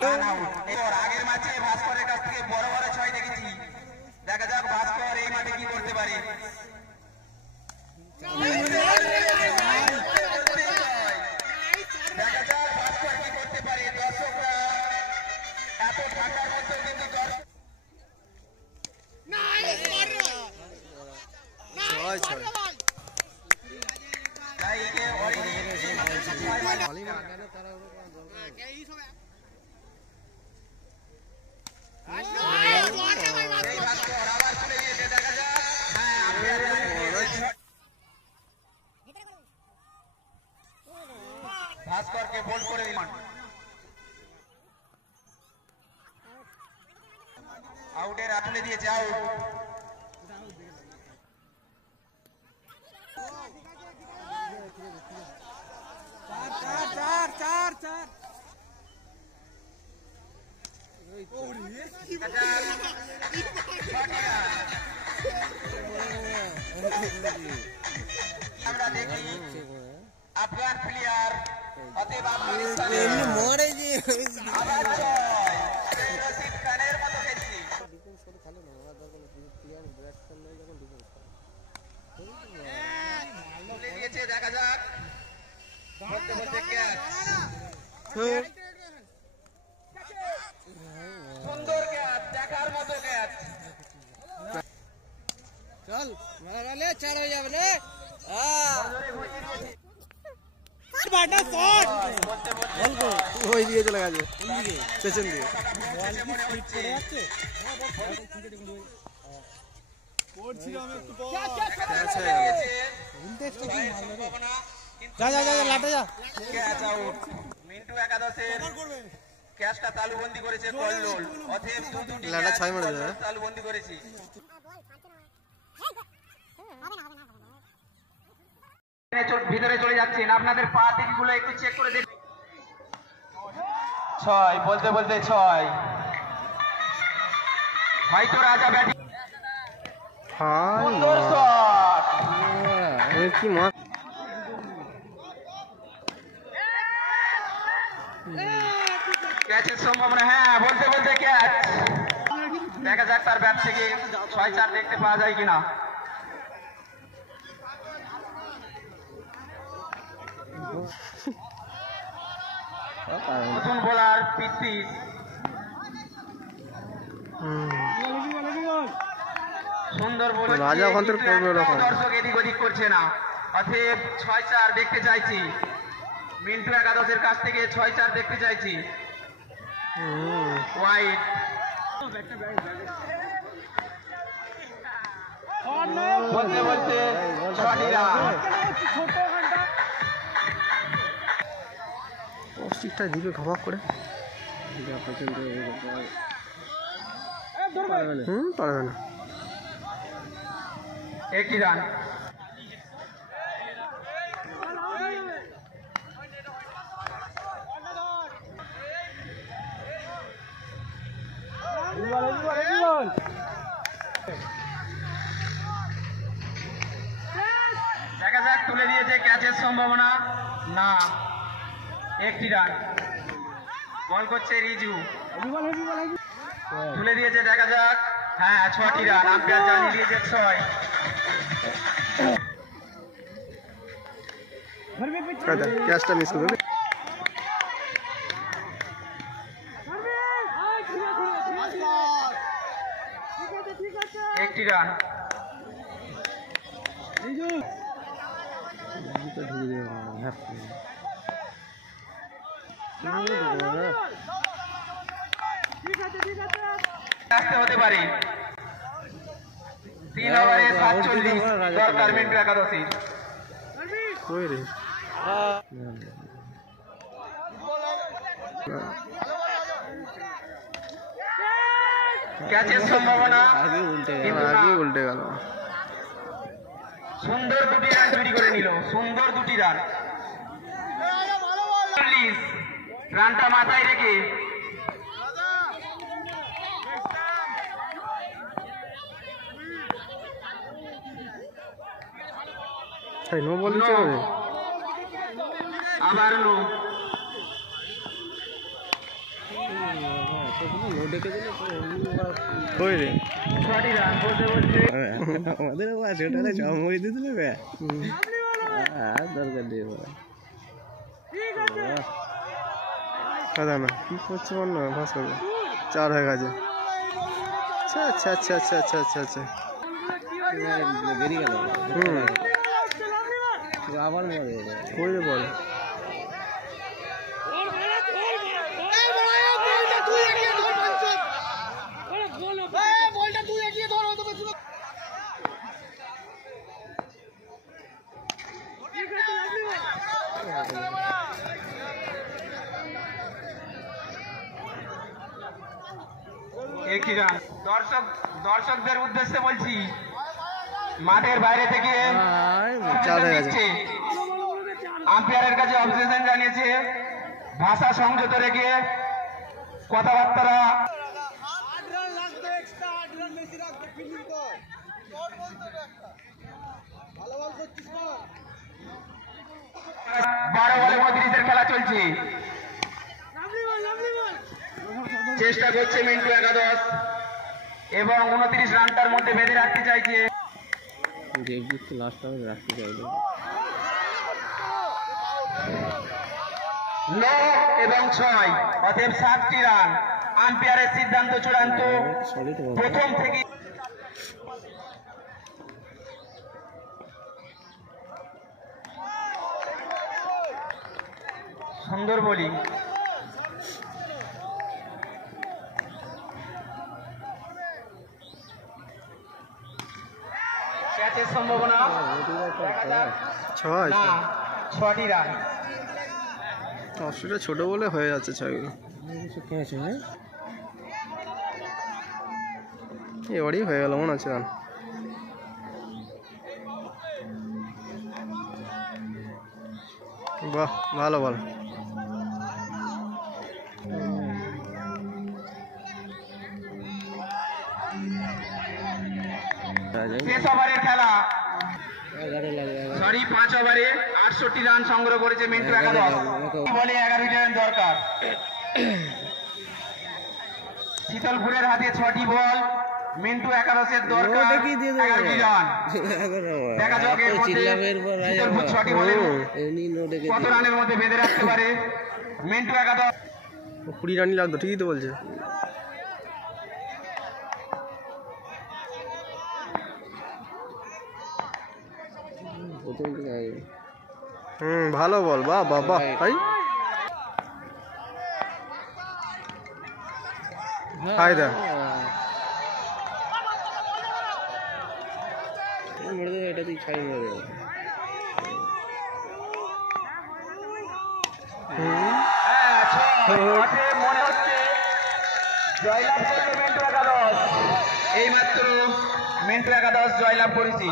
আগের ম্যাচে ভাস্করের কাছ থেকে বড় বড় ছয় দেখেছি, দেখা যাক ভাস্কর এই মাঠে কি করতে পারে। দেখা যাক ভাস্কর কি করতে পারে। দর্শকরা এত ঠান্ডার মধ্যে কিন্তু ভাস্করকে বোল্ড করে দিলেন। আউটের আটলে দিয়েছে, আউট। আমরা দেখি আফগান প্লেয়ার অতএব আফগানিস্তানের আবার রশিদ খানের মতো খেলছি। দিয়েছে, দেখা যাক। বলতে বলতে ক্যাচ, সুন্দর ক্যাচ, দেখার মতো ক্যাচ। চল মারালে 4 হয়ে যাবে রে। ওই দিয়ে চলে গেছে পেছন দিয়ে। মিন্টু একাদশের ক্যাচটা তালুবন্দি করেছে কল্লোল, অতএব দুটি তালুবন্দি করেছি। ভিতরে চলে যাচ্ছেন, আপনাদের পা দিকগুলো একটু চেক করে দেখুন। 6 বলতে বলতে 6 হয়তো রাজা ব্যাটিং। সুন্দর শট, কি মার ক্যাচের সম্ভাবনা। হ্যাঁ, বলতে বলতে ক্যাচ। দেখা যাক তার ব্যাট থেকে 6-4 দেখতে পাওয়া যায় কিনা। নতুন বোলার পিসিস, সুন্দর বল। দর্শক এদিক ওদিক করছে না, অতএব 6-4 দেখতে চাইছি। মিন্টু একাদশের কাছ থেকে 6-4 দেখতে চাইছি। ওয়াইড, বলতে বলতে 6টি রান। অস্টিকটা দিবে ঘামাক করে, পারবে না। 1টি রান। দেখা যাক, তুলে দিয়েছে, ক্যাচের সম্ভাবনা না। 1টি রান। বল করছে রিজু, তুলে দিয়েছে, দেখা যাক। হ্যাঁ, 6টি রান। আম্পায়ার জানিয়ে দিয়েছে 6। ক্যাচটা মিস করবে। 1টি রান। আসতে হতে পারে। 3 ওভারে 47 দরকার মিন্টু একাদশী। ক্যাচের সম্ভাবনা, উল্টে গেল। সুন্দর 2টি রান চুরি করে নিল, সুন্দর 2টি রান। রানটা মাথায় রেখে নো বল দিতে হবে, আবার নো। কই রে ছটি রান বলতে বলতে আমাদের আছে ওটা চামড়ি দিতে হবে আর দরকার নেই দাদা না কি করছে বল না ভাস করবে 4 হয়ে গেছে আচ্ছা আচ্ছা আচ্ছা আচ্ছা আচ্ছা আচ্ছা বেরিয়ে গেল আবার মারে কই রে বল একটি রান দর্শকদের উদ্দেশ্যে বলছি মাঠের বাইরে থেকে 4 হয়ে গেছে আম্পায়ারের কাছে অবজেকশন জানিয়েছে ভাষা সংযত রেখে কথাবার্তা বারো বলে 29 খেলা চলছে চেষ্টা করছে মিন্টু একাদশ এবং 29 রানটার মধ্যে বেঁধে রাখতে চাইছে লাস্ট আমি রাখতে চাইলে 9 এবং 6 অতএব 7টি রান আম্পায়ারের সিদ্ধান্ত চূড়ান্ত প্রথম থেকে সুন্দর বোলিং ক্যাচের সম্ভাবনা 6 না 6টি রান অস্ট্রেলিয়া ছোট বলে হয়ে যাচ্ছে 6 এবারই হয়ে গেল মনে হচ্ছে রান বাহ ভালো বল শেষ ওভারের খেলা সরি 5 ওভারে 68 রান সংগ্রহ করেছে মিন্টু একাদশ বলে 11 রান দরকার শীতলপুরের হাতে 6টি বল মিন্টু একাদশের দরকার 11টি রান দেখা যাক এর মধ্যে শীতলপুর 6টি বলে কত রানের মধ্যে বেঁধে রাখতে পারে মিন্টু একাদশ 20 রানই লাগতো ঠিকই তো বলছে ভালো বল বাহ বাহ বাহ ভাই ফায়দা এটা তুই ছাড়ি মেরে দেবে মনে হচ্ছে জয়লাভ করছে মিন্টু একাদশ এইমাত্র মিন্টু একাদশ জয়লাভ করেছি